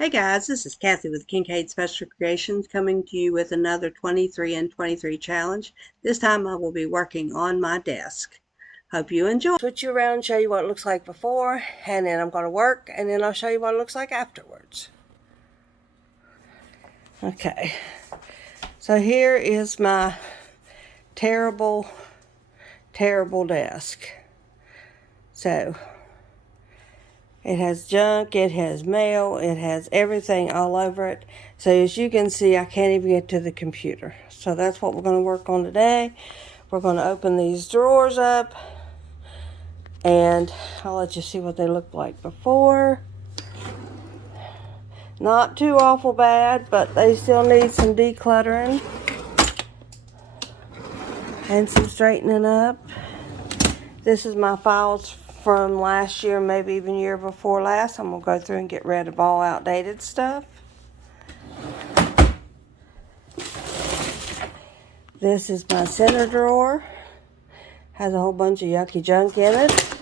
Hey guys, this is Kathy with Kincaid Special Creations coming to you with another 23 and 23 challenge. This time I will be working on my desk. Hope you enjoy. Switch you around and show you what it looks like before, and then I'm going to work, and then I'll show you what it looks like afterwards. Okay, so here is my terrible desk. So it has junk, it has mail, it has everything all over it. So as you can see, I can't even get to the computer. So that's what we're going to work on today. We're going to open these drawers up, and I'll let you see what they looked like before. Not too awful bad, but they still need some decluttering and some straightening up. This is my files from last year, maybe even year before last. I'm going to go through and get rid of all outdated stuff. This is my center drawer. Has a whole bunch of yucky junk in it.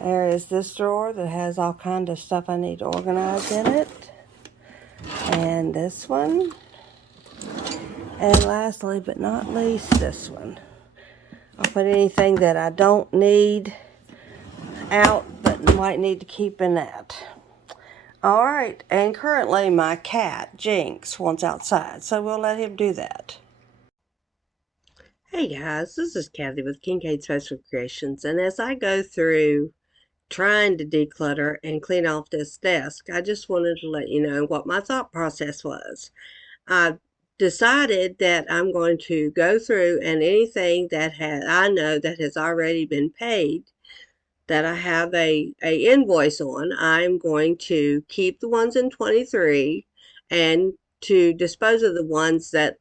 There is this drawer that has all kinds of stuff I need to organize in it. And this one. And lastly, but not least, this one. I'll put anything that I don't need out, but might need to keep in that. Alright, and currently my cat, Jinx, wants outside, so we'll let him do that. Hey guys, this is Kathy with Kincaid Special Creations, and as I go through trying to declutter and clean off this desk, I just wanted to let you know what my thought process was. I decided that I'm going to go through and anything that I know that has already been paid, that I have a invoice on, I'm going to keep the ones in 23 and to dispose of the ones that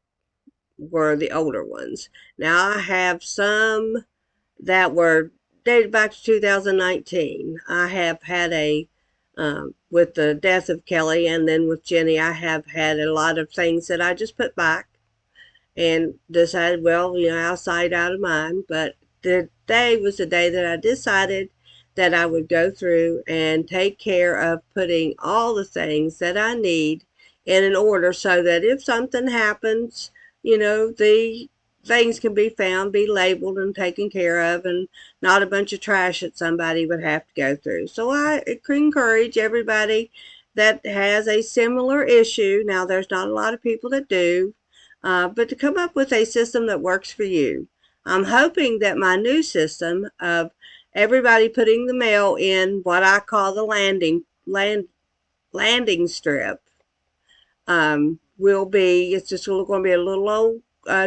were the older ones. Now I have some that were dated back to 2019. I have had with the death of Kelly and then with Jenny, I have had a lot of things that I just put back and decided, well, out of sight, out of mind. But the day was the day that I decided that I would go through and take care of putting all the things that I need in an order so that if something happens, the things can be found, be labeled and taken care of, and not a bunch of trash that somebody would have to go through. So I encourage everybody that has a similar issue, now there's not a lot of people that do, but to come up with a system that works for you. I'm hoping that my new system of everybody putting the mail in what I call the landing strip will be, it's just going to be a little old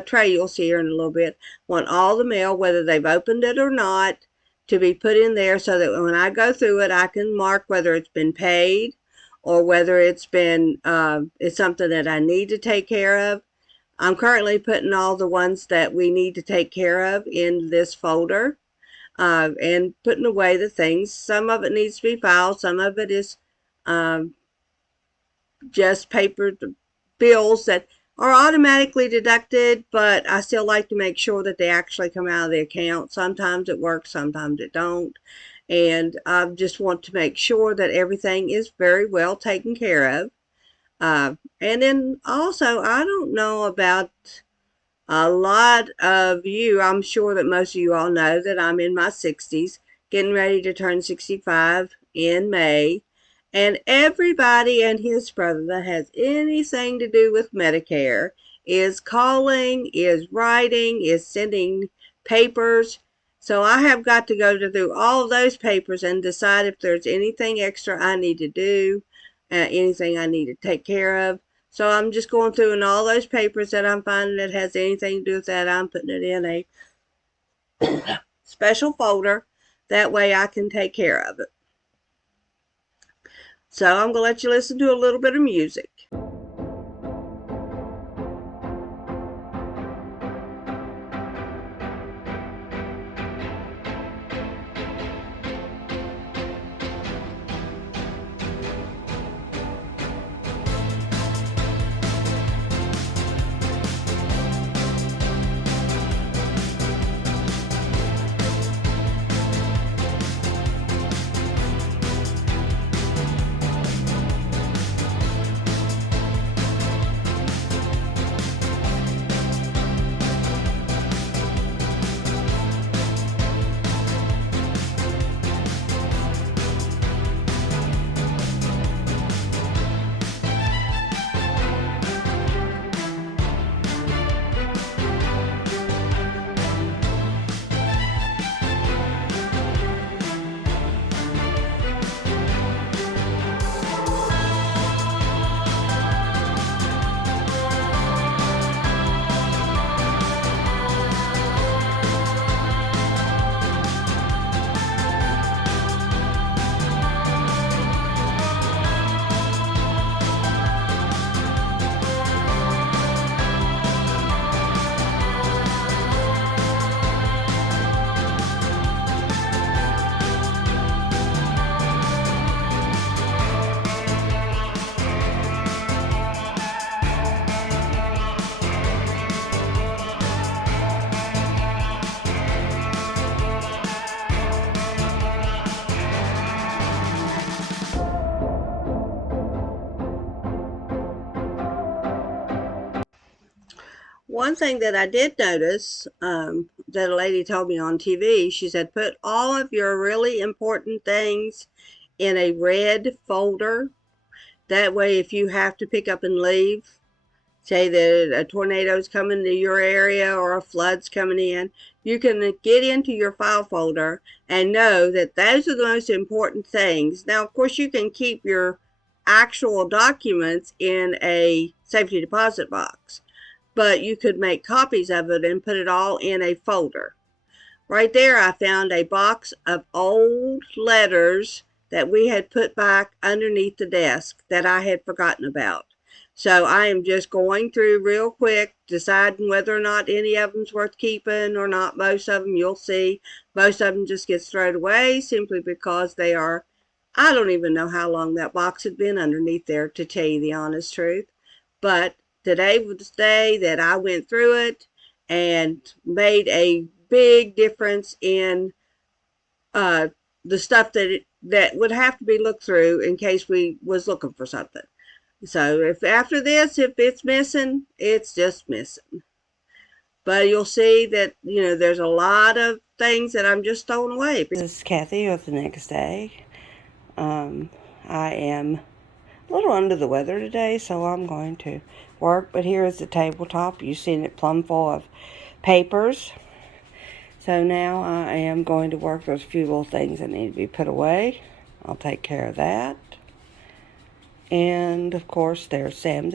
tray you'll see here in a little bit. Want all the mail, whether they've opened it or not, to be put in there so that when I go through it, I can mark whether it's been paid or whether it's been it's something that I need to take care of. I'm currently putting all the ones that we need to take care of in this folder and putting away the things. Some of it needs to be filed. Some of it is just paper bills that are automatically deducted, but I still like to make sure that they actually come out of the account. Sometimes it works, sometimes it don't. And I just want to make sure that everything is very well taken care of. And then also, I don't know about a lot of you. I'm sure that most of you all know that I'm in my 60s, getting ready to turn 65 in May. And everybody and his brother that has anything to do with Medicare is calling, is writing, is sending papers. So I have got to go through all of those papers and decide if there's anything extra I need to do, anything I need to take care of. So I'm just going through and all those papers that I'm finding that has anything to do with that, I'm putting it in a special folder. That way I can take care of it. So I'm going to let you listen to a little bit of music. One thing that I did notice that a lady told me on TV, she said, put all of your really important things in a red folder. That way, if you have to pick up and leave, say that a tornado's coming to your area or a flood's coming in, you can get into your file folder and know that those are the most important things. Now, of course, you can keep your actual documents in a safety deposit box, but you could make copies of it and put it all in a folder. Right there, I found a box of old letters that we had put back underneath the desk that I had forgotten about. So I am just going through real quick, deciding whether or not any of them's worth keeping or not. Most of them, you'll see, most of them just get thrown away simply because they are, I don't even know how long that box had been underneath there, to tell you the honest truth. But today was the day that I went through it and made a big difference in uh, the stuff that would have to be looked through in case we was looking for something. So if after this, if it's missing, it's just missing. But you'll see that, there's a lot of things that I'm just throwing away. This is Kathy with the next day. I am a little under the weather today, so I'm going to work. But here is the tabletop. You've seen it plumb full of papers. So now I am going to work. There's a few little things that need to be put away. I'll take care of that. And, of course, there's Sam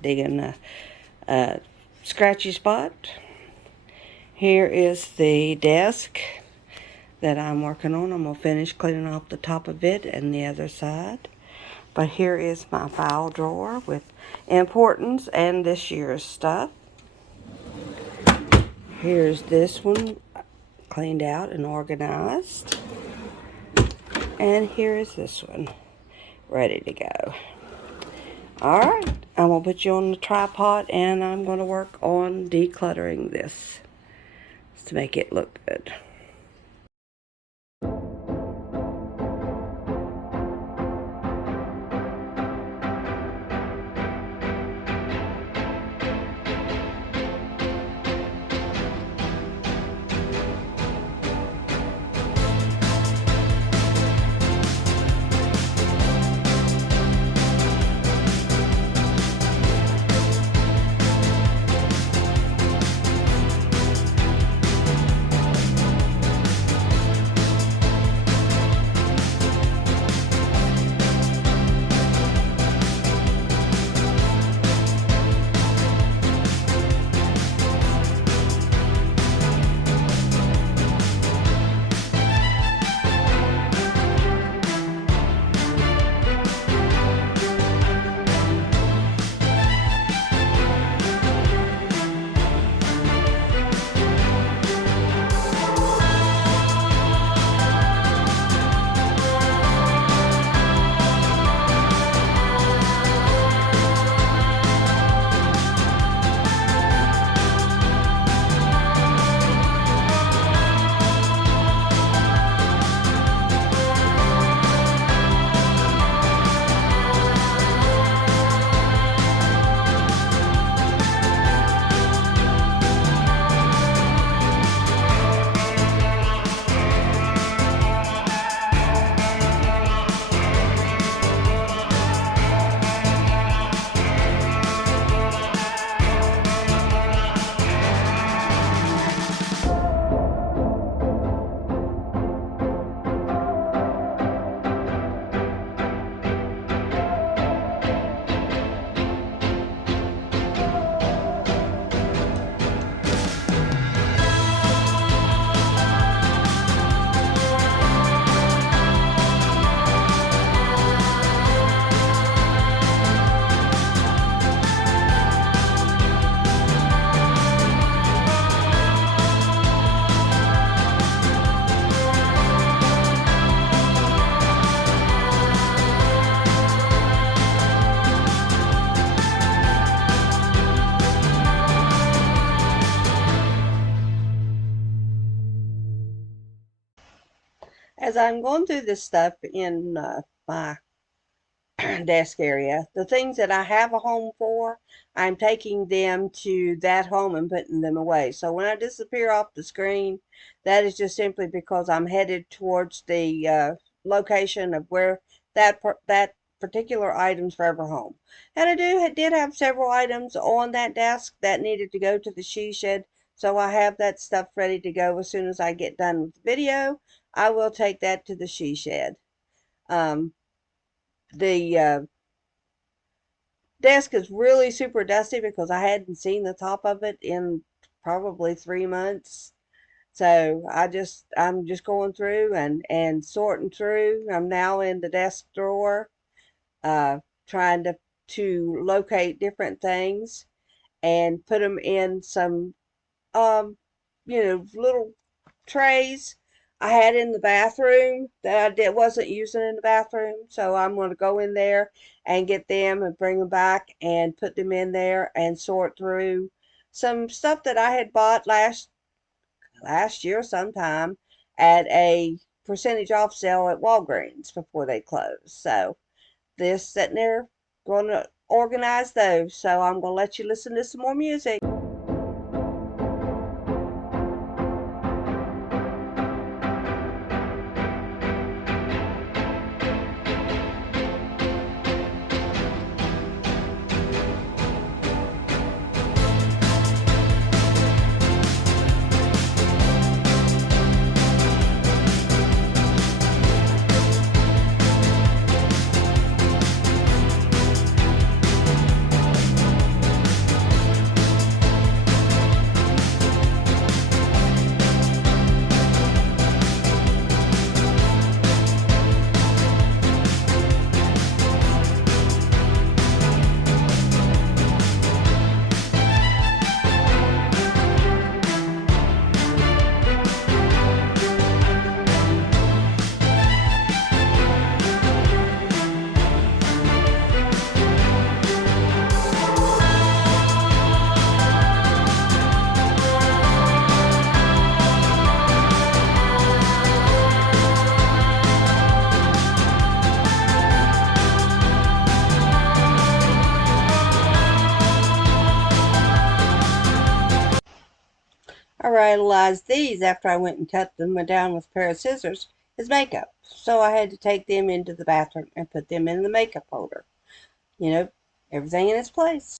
digging a scratchy spot. Here is the desk that I'm working on. I'm going to finish cleaning off the top of it and the other side. But here is my file drawer with importance and this year's stuff. Here's this one cleaned out and organized. And here is this one ready to go. Alright, I'm going to put you on the tripod and I'm going to work on decluttering this to make it look good. As I'm going through this stuff in my desk area. The things that I have a home for, I'm taking them to that home and putting them away. So when I disappear off the screen, that is just simply because I'm headed towards the location of where that particular item's forever home. And did have several items on that desk that needed to go to the she shed. So I have that stuff ready to go as soon as I get done with the video. I will take that to the she shed. The desk is really super dusty because I hadn't seen the top of it in probably 3 months. So I'm just going through and sorting through. I'm now in the desk drawer, trying to locate different things and put them in some little trays I had in the bathroom that wasn't using in the bathroom. So I'm going to go in there and get them and bring them back and put them in there and sort through some stuff that I had bought last year sometime at a percentage off sale at Walgreens before they closed. So this sitting there going to organize those. So I'm going to let you listen to some more music. I realized these, after I went and cut them down with a pair of scissors, is makeup. So I had to take them into the bathroom and put them in the makeup holder. You know, everything in its place.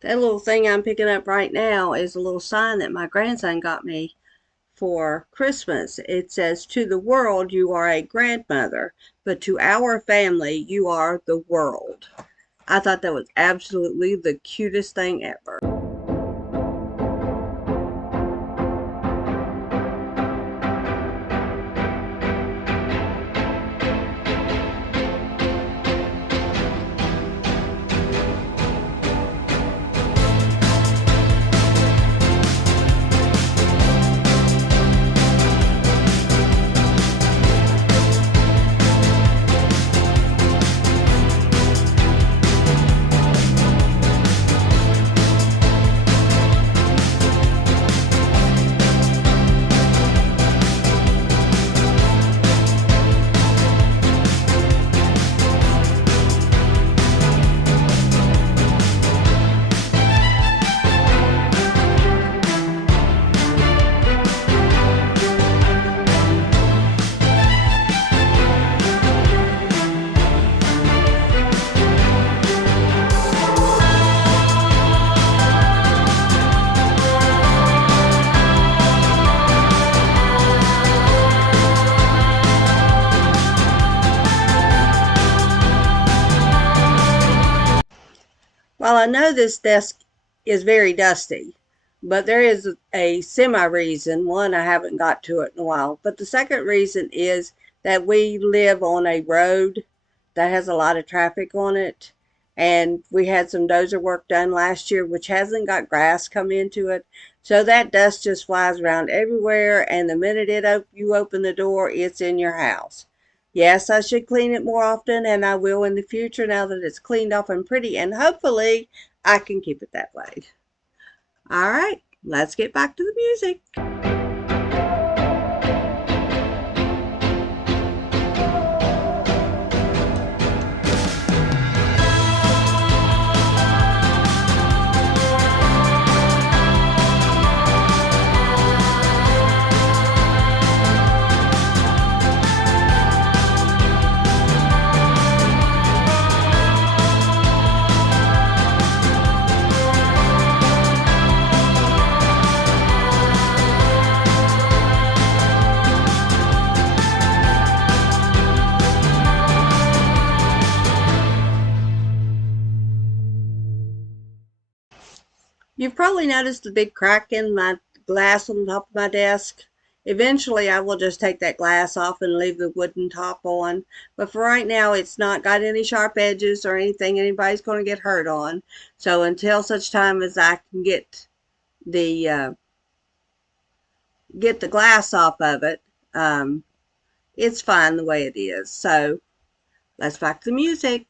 That little thing I'm picking up right now is a little sign that my grandson got me for Christmas. It says, "To the world, you are a grandmother, but to our family, you are the world." I thought that was absolutely the cutest thing ever. While I know this desk is very dusty, but there is a semi-reason. One, I haven't got to it in a while, but the second reason is that we live on a road that has a lot of traffic on it, and we had some dozer work done last year, which hasn't got grass come into it, so that dust just flies around everywhere, and the minute you open the door, it's in your house. Yes, I should clean it more often, and I will in the future now that it's cleaned off and pretty, and hopefully I can keep it that way. All right, let's get back to the music. You've probably noticed the big crack in my glass on the top of my desk. Eventually, I will just take that glass off and leave the wooden top on. But for right now, it's not got any sharp edges or anything anybody's going to get hurt on. So until such time as I can the get the glass off of it, it's fine the way it is. So let's back to the music.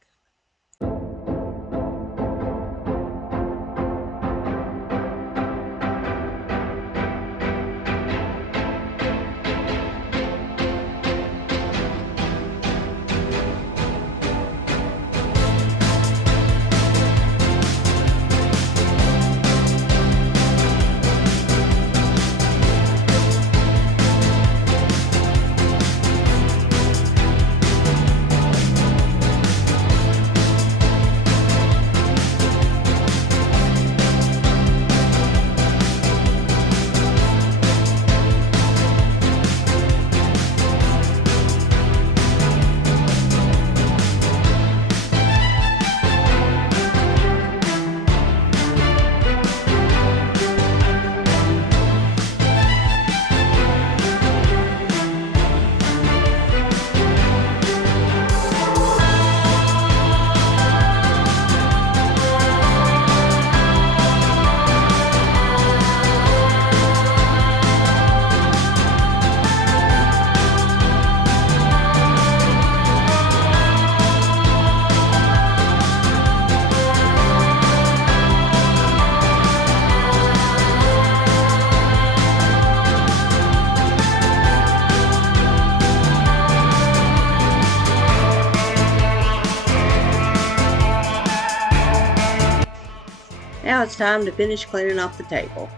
Now it's time to finish cleaning off the table.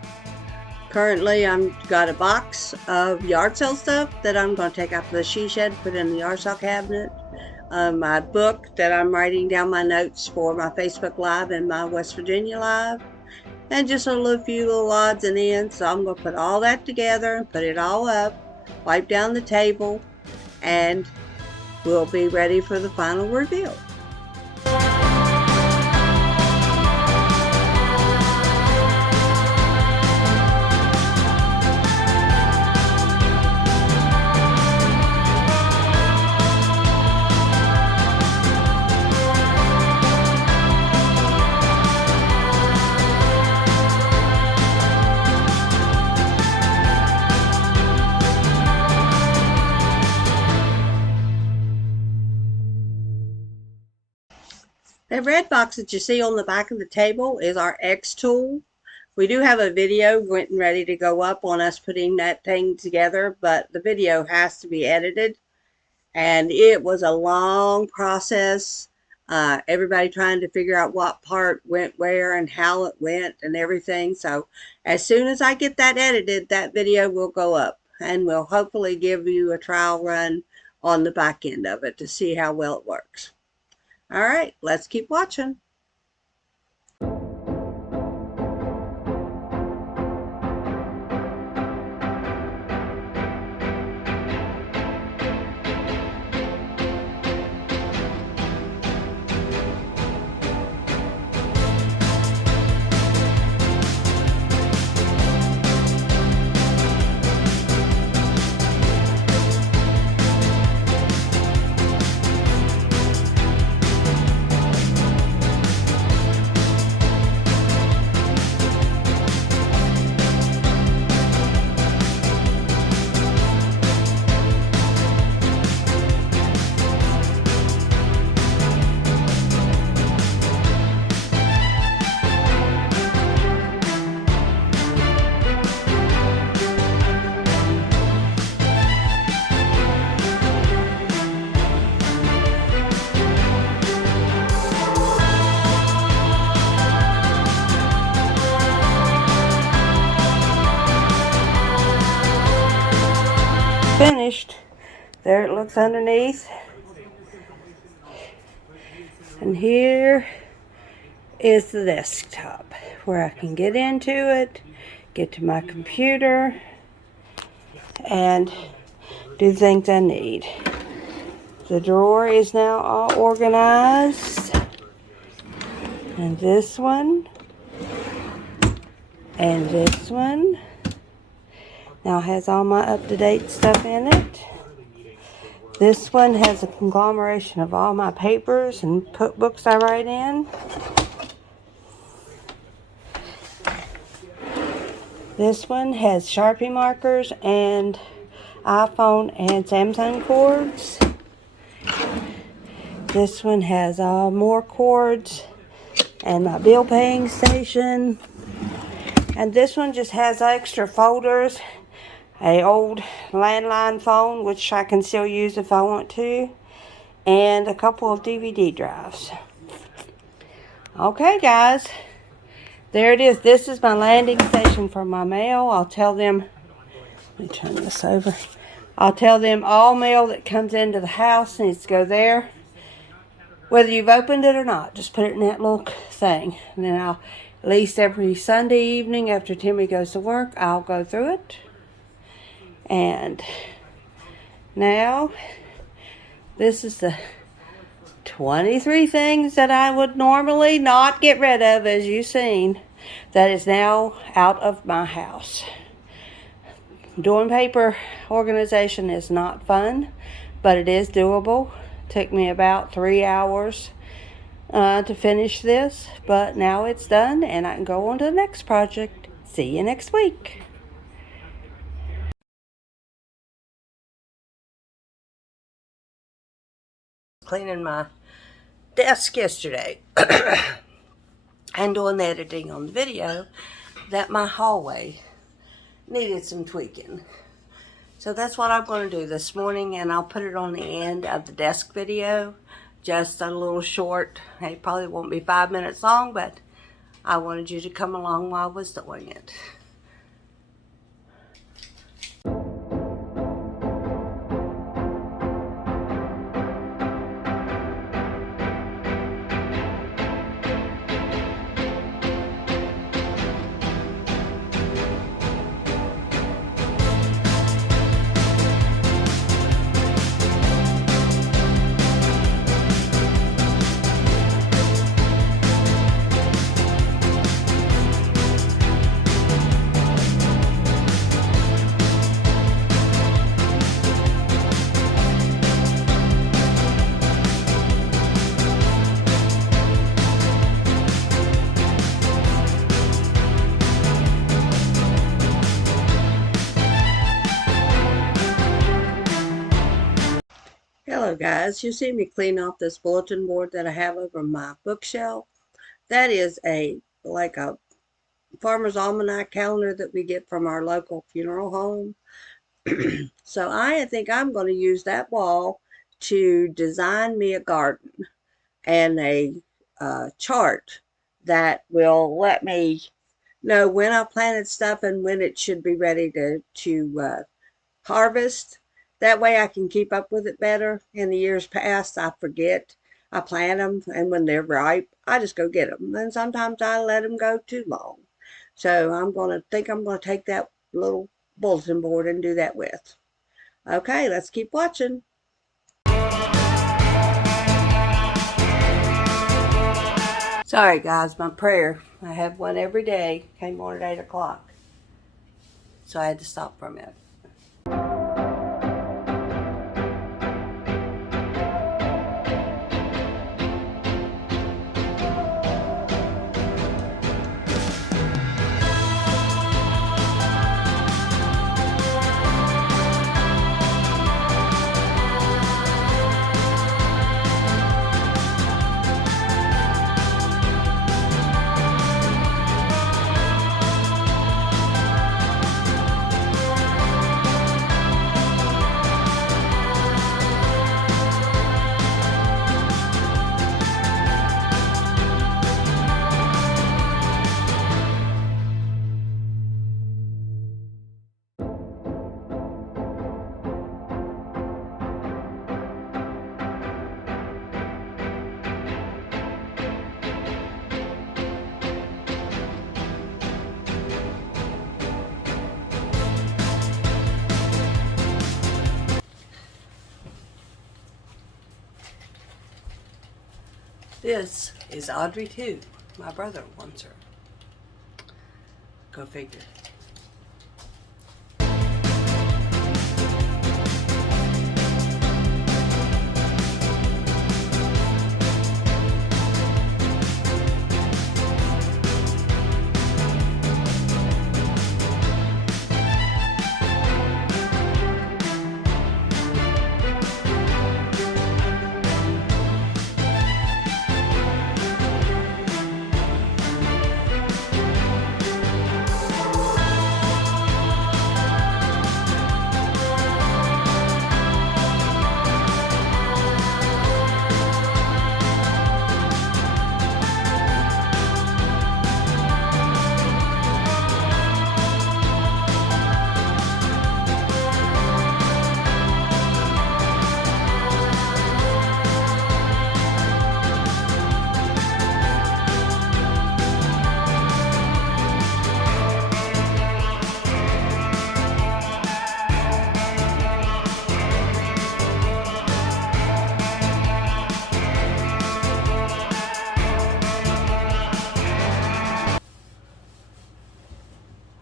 Currently, I've got a box of yard sale stuff that I'm going to take out to the she shed, put in the yard sale cabinet. My book that I'm writing down my notes for my Facebook Live and my West Virginia Live. And just a few little odds and ends. So I'm going to put all that together and put it all up, wipe down the table, and we'll be ready for the final reveal. That red box that you see on the back of the table is our X tool. We do have a video getting ready to go up on us putting that thing together, but the video has to be edited. And it was a long process. Everybody trying to figure out what part went where and how it went and everything. So as soon as I get that edited, that video will go up. And we'll hopefully give you a trial run on the back end of it to see how well it works. All right, let's keep watching. There it looks underneath. And here is the desktop where I can get into it, get to my computer, and do things I need. The drawer is now all organized. And this one. And this one. Now has all my up-to-date stuff in it. This one has a conglomeration of all my papers and books I write in. This one has Sharpie markers and iPhone and Samsung cords. This one has all more cords and my bill paying station. And this one just has extra folders, a old landline phone, which I can still use if I want to, and a couple of DVD drives. Okay, guys, there it is. This is my landing station for my mail. I'll tell them, let me turn this over. I'll tell them all mail that comes into the house needs to go there. Whether you've opened it or not, just put it in that little thing. And then I'll, at least every Sunday evening after Timmy goes to work, I'll go through it. And now, this is the 23 things that I would normally not get rid of, as you've seen, that is now out of my house. Doing paper organization is not fun, but it is doable. It took me about 3 hours to finish this, but now it's done and I can go on to the next project. See you next week. Cleaning my desk yesterday and doing the editing on the video that my hallway needed some tweaking. So that's what I'm going to do this morning, and I'll put it on the end of the desk video. Just a little short. It probably won't be 5 minutes long, but I wanted you to come along while I was doing it. Hello guys, you see me clean off this bulletin board that I have over my bookshelf. That is like a Farmer's Almanac calendar that we get from our local funeral home. So I think I'm going to use that wall to design me a garden and a chart that will let me know when I planted stuff and when it should be ready to harvest. That way I can keep up with it better. In the years past, I forget. I plant them, and when they're ripe, I just go get them. And sometimes I let them go too long. So I'm going to take that little bulletin board and do that with. Okay, let's keep watching. Sorry guys, my prayer. I have one every day. Came on at 8 o'clock. So I had to stop for a minute. This is Audrey too. My brother wants her. Go figure.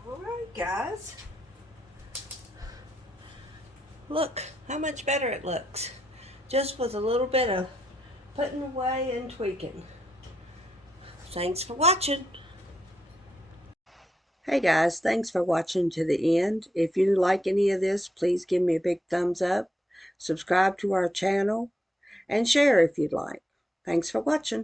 Alright guys, look how much better it looks, just with a little bit of putting away and tweaking. Thanks for watching. Hey guys, thanks for watching to the end. If you like any of this, please give me a big thumbs up, subscribe to our channel, and share if you'd like. Thanks for watching.